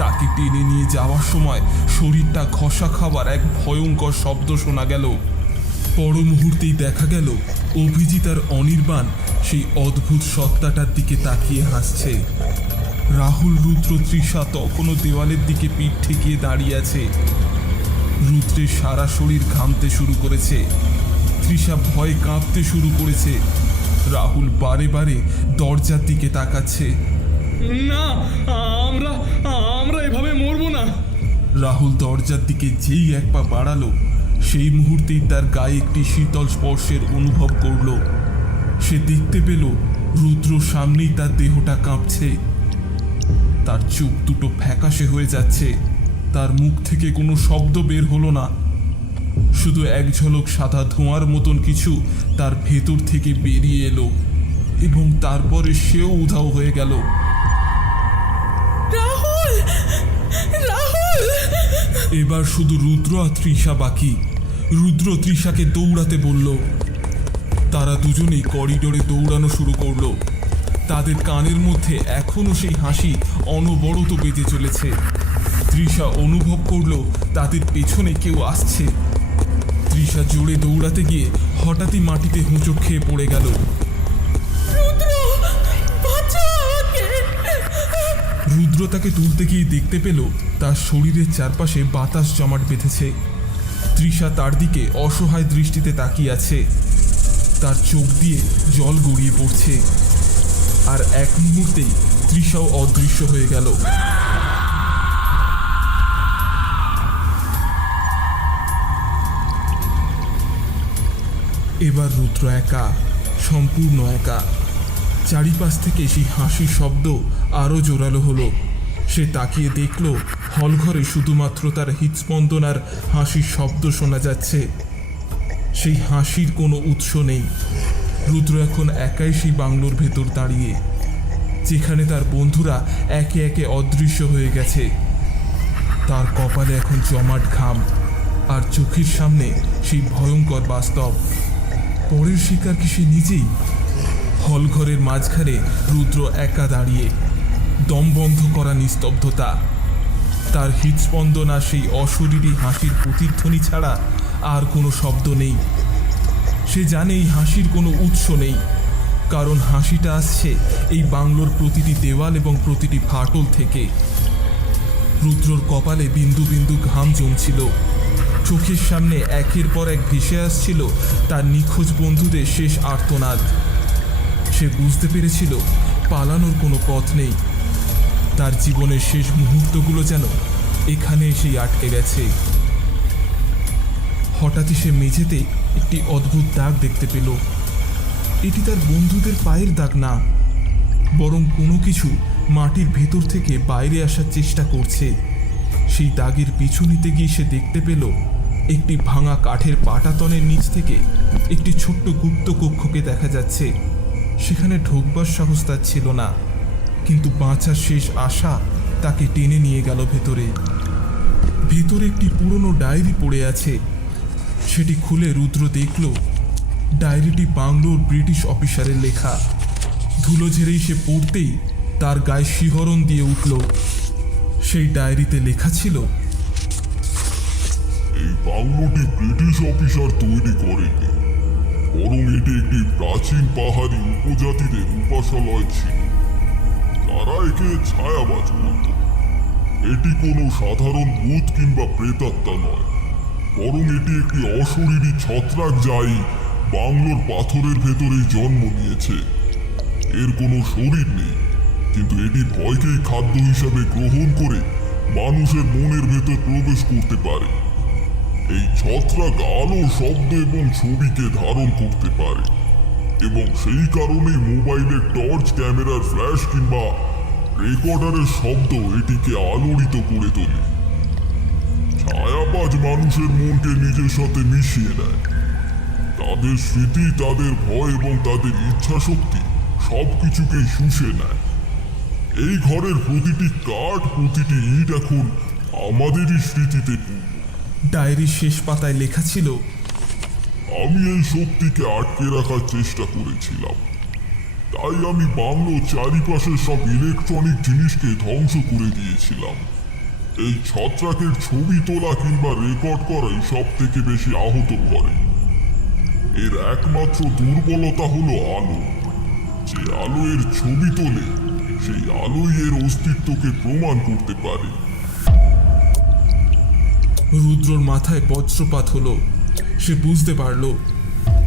তাকে টেনে নিয়ে যাওয়ার সময় শরীরটা ঘষা খাবার এক ভয়ঙ্কর শব্দ শোনা গেল। পর মুহূর্তেই দেখা গেল অভিজিৎ আর অনির্বাণ সেই অদ্ভুত সত্তাটার দিকে তাকিয়ে হাসছে। রাহুল, রুদ্র, তৃষা তখনও দেওয়ালের দিকে পিঠ ঠেকিয়ে দাঁড়িয়ে আছে। রুদ্রের সারা শরীর ঘামতে শুরু করেছে। তৃষা ভয়ে কাঁপতে শুরু করেছে। রাহুল বারে বারে দরজার দিকে তাকাচ্ছে। না, আমরা আমরা এভাবে মরবো না। রাহুল দরজার দিকে যেই এক পা বাড়ালো, সেই মুহূর্তেই তার গায়ে একটি শীতল স্পর্শের অনুভব করল। সে দেখতে পেল রুদ্র সামনেই তার দেহটা কাঁপছে। তার চোখ দুটো ফ্যাকাশে হয়ে যাচ্ছে। তার মুখ থেকে কোনো শব্দ বের হলো না, শুধু এক ঝলক সাদা ধোঁয়ার মতন কিছু তার ভেতর থেকে বেরিয়ে এলো এবং তারপরে সেও উধাও হয়ে গেল। রাহুল! রাহুল! এবার শুধু রুদ্র আর তৃষা বাকি। রুদ্র তৃষাকে দৌড়াতে বলল। তারা দুজনেই করিডোরে দৌড়ানো শুরু করলো। তাদের কানের মধ্যে এখনো সেই হাসি অনবরত বেজে চলেছে। তৃষা অনুভব করলো তাদের পেছনে কেউ আসছে। তৃষা জোরে দৌড়াতে গিয়ে হঠাৎই মাটিতে হোঁচট খেয়ে পড়ে গেল। রুদ্র তাকে তুলতে গিয়ে দেখতে পেল তার শরীরের চারপাশে বাতাস জমাট বেঁধেছে। তৃষা তার দিকে অসহায় দৃষ্টিতে তাকিয়ে আছে। তার চোখ দিয়ে জল গড়িয়ে পড়ছে। আর এক মুহূর্তেই তৃষাও অদৃশ্য হয়ে গেল। এবার রুদ্র একা, সম্পূর্ণ একা। চারিপাশ থেকে সেই হাসির শব্দ আরও জোরালো হলো। সে তাকিয়ে দেখল হলঘরে শুধুমাত্র তার হৃৎস্পন্দন আর হাসির শব্দ শোনা যাচ্ছে। সেই হাসির কোনো উৎস নেই। রুদ্র এখন একাই সেই বাংলোর ভেতর দাঁড়িয়ে, যেখানে তার বন্ধুরা একে একে অদৃশ্য হয়ে গেছে। তার কপালে এখন জমাট ঘাম, আর চোখের সামনে সেই ভয়ঙ্কর বাস্তব। পরের শিকার কি সে নিজেই? হলঘরের মাঝখানে রুদ্র একা দাঁড়িয়ে, দম বন্ধ করা নিস্তব্ধতা। তার হৃৎস্পন্দন আর সেই অশরীরী হাসির প্রতিধ্বনি ছাড়া আর কোনো শব্দ নেই। সে জানে এই হাসির কোনো উৎস নেই, কারণ হাসিটা আসছে এই বাংলোর প্রতিটি দেওয়াল এবং প্রতিটি ফাটল থেকে। রুদ্রর কপালে বিন্দু বিন্দু ঘাম জমছিল। চোখের সামনে একের পর এক ভেসে আসছিল তার নিখোঁজ বন্ধুদের শেষ আর্তনাদ। সে বুঝতে পেরেছিল পালানোর কোনো পথ নেই। তার জীবনের শেষ মুহূর্তগুলো যেন এখানে এসেই আটকে গেছে। হঠাৎই সে মেঝেতে একটি অদ্ভুত দাগ দেখতে পেল। এটি তার বন্ধুদের পায়ের দাগ না, বরং কোনো কিছু মাটির ভেতর থেকে বাইরে আসার চেষ্টা করছে। সেই দাগের পিছু নিতে গিয়ে সে দেখতে পেল একটি ভাঙা কাঠের পাটাতনের নিচ থেকে একটি ছোট্ট গুপ্ত কক্ষকে দেখা যাচ্ছে। সেখানে ঢোকবার সাহস তার ছিল না, কিন্তু বাঁচার শেষ আশা তাকে টেনে নিয়ে গেল ভেতরে। ভেতরে একটি পুরনো ডায়েরি পড়ে আছে। সেটি খুলে রুদ্র দেখল ডায়েরিটি বাংলোর ব্রিটিশ অফিসারের লেখা। ধুলো ঝেড়েই সে পড়তেই তার গায়ে শিহরণ দিয়ে উঠল। সেই ডায়েরিতে লেখা ছিল, এই বাংলোটি ব্রিটিশ অফিসার তৈরি করেনি, বরং এটি একটি প্রাচীন পাহাড়ি উপজাতিদের উপাসালয় ছিল। তারা একে ছায়াবাজ বলত। এটি কোনো সাধারণ ভূত কিংবা প্রেতাত্মা নয়, বরং এটি একটি অশরীরী ছত্রাক যাই বাংলোর পাথরের ভেতরেই জন্ম নিয়েছে। এর কোনো শরীর নেই, কিন্তু এটি ভয়কেই খাদ্য হিসাবে গ্রহণ করে মানুষের মনের ভেতর প্রবেশ করতে পারে। এই ছত্রাক আলো, শব্দ এবং ছবিকে ধারণ করতে পারে, এবং সেই কারণেই মোবাইলের টর্চ, ক্যামেরার ফ্ল্যাশ কিংবা রেকর্ডারের শব্দ এটিকে আলোড়িত করে তোলে। ছায়াবাজ মানুষের মনকে নিজের সাথে মিশিয়ে নেয়। তাদের স্মৃতি, তাদের ভয় এবং তাদের ইচ্ছা শক্তি সবকিছুকেই শুষে নেয়। এই ঘরের প্রতিটি কাঠ, প্রতিটি ইট এখন আমাদেরই স্মৃতিতে পূর্ণ। ডায়েরির শেষ পাতায় লেখা ছিল, আমি এই শক্তিকে আটকে রাখার চেষ্টা করেছিলাম, তাই আমি বাংলোর চারিপাশের সব ইলেকট্রনিক জিনিসকে ধ্বংস করে দিয়েছিলাম। এই ছত্রাকের ছবি তোলা কিংবা রেকর্ড করাই সব থেকে বেশি আহত করে। এর একমাত্র দুর্বলতা হলো আলো। যে আলো এর ছবি তোলে, সেই আলোই এর অস্তিত্বকে প্রমাণ করতে পারে। রুদ্রর মাথায় বজ্রপাত হলো। সে বুঝতে পারল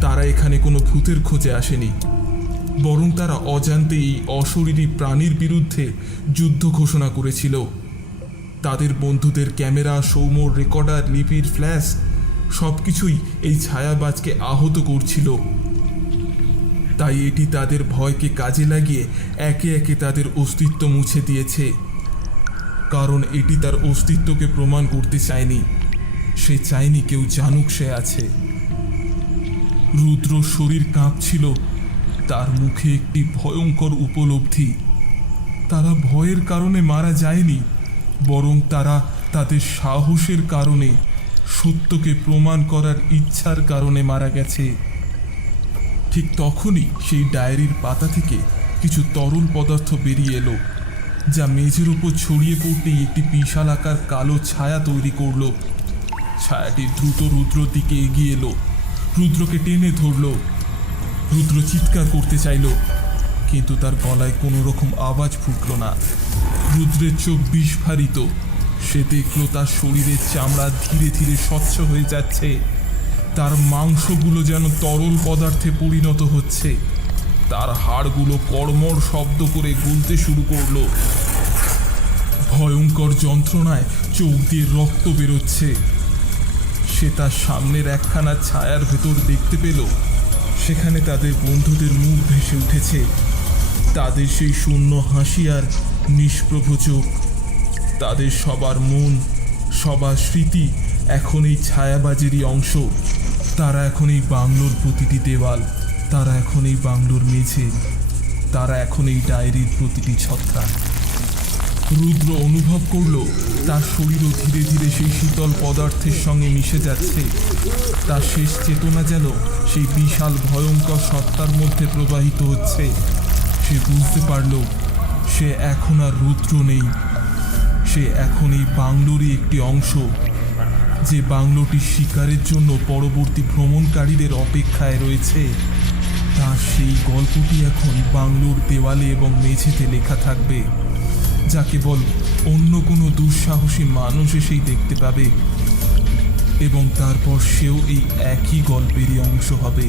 তারা এখানে কোনো ভূতের খোঁজে আসেনি, বরং তারা অজান্তে এই অশরীরী প্রাণীর বিরুদ্ধে যুদ্ধ ঘোষণা করেছিল। তাদের বন্ধুদের ক্যামেরা, সৌম্যর রেকর্ডার, লিপির ফ্ল্যাশ সবকিছুই এই ছায়াবাজকে আহত করছিল। তাই এটি তাদের ভয়কে কাজে লাগিয়ে একে একে তাদের অস্তিত্ব মুছে দিয়েছে। কারণ এটি তার অস্তিত্বকে প্রমাণ করতে চায়নি। সে চায়নি কেউ জানুক সে আছে। রুদ্র শরীর কাঁপছিল। তার মুখে একটি ভয়ঙ্কর উপলব্ধি। তারা ভয়ের কারণে মারা যায়নি, বরং তারা তাদের সাহসের কারণে, সত্যকে প্রমাণ করার ইচ্ছার কারণে মারা গেছে। ঠিক তখনই সেই ডায়েরির পাতা থেকে কিছু তরল পদার্থ বেরিয়ে এলো, যা মেঝের উপর ছড়িয়ে পড়তেই একটি বিশাল আকার কালো ছায়া তৈরি করল। ছায়াটি দ্রুত রুদ্রর দিকে এগিয়ে এলো, রুদ্রকে টেনে ধরল। রুদ্র চিৎকার করতে চাইল, কিন্তু তার গলায় কোনো রকম আওয়াজ ফুটল না। রুদ্রের চোখ বিস্ফারিত। সে দেখল তার শরীরের চামড়া ধীরে ধীরে স্বচ্ছ হয়ে যাচ্ছে। তার মাংসগুলো যেন তরল পদার্থে পরিণত হচ্ছে। তার হাড়গুলো কড়মড় শব্দ করে গলতে শুরু করলো। ভয়ঙ্কর যন্ত্রণায় চোখ দিয়ে রক্ত বেরোচ্ছে। সে তার সামনের একখানা ছায়ার ভেতর দেখতে পেল, সেখানে তাদের বন্ধুদের মুখ ভেসে উঠেছে। তাদের সেই শূন্য হাসি আর নিষ্প্রভ চোখ। তাদের সবার মন, সবার স্মৃতি এখন এই ছায়াবাজেরই অংশ। তারা এখন এই বাংলোর প্রতিটি দেওয়াল, তারা এখন এই বাংলোর মেঝে, তারা এখন এই ডায়েরির প্রতিটি ছত্রাক। রুদ্র অনুভব করল তার শরীরও ধীরে ধীরে সেই শীতল পদার্থের সঙ্গে মিশে যাচ্ছে। তার শেষ চেতনা যেন সেই বিশাল ভয়ঙ্কর সত্তার মধ্যে প্রবাহিত হচ্ছে। সে বুঝতে পারল সে এখন আর রুদ্র নেই, সে এখন এই বাংলোরই একটি অংশ। যে বাংলোটি শিকারের জন্য পরবর্তী ভ্রমণকারীদের অপেক্ষায় রয়েছে, তার সেই গল্পটি এখন বাংলোর দেওয়ালে এবং মেঝেতে লেখা থাকবে, যা কেবল অন্য কোনো দুঃসাহসী মানুষ এসেই দেখতে পাবে, এবং তারপর সেও এই একই গল্পেরই অংশ হবে।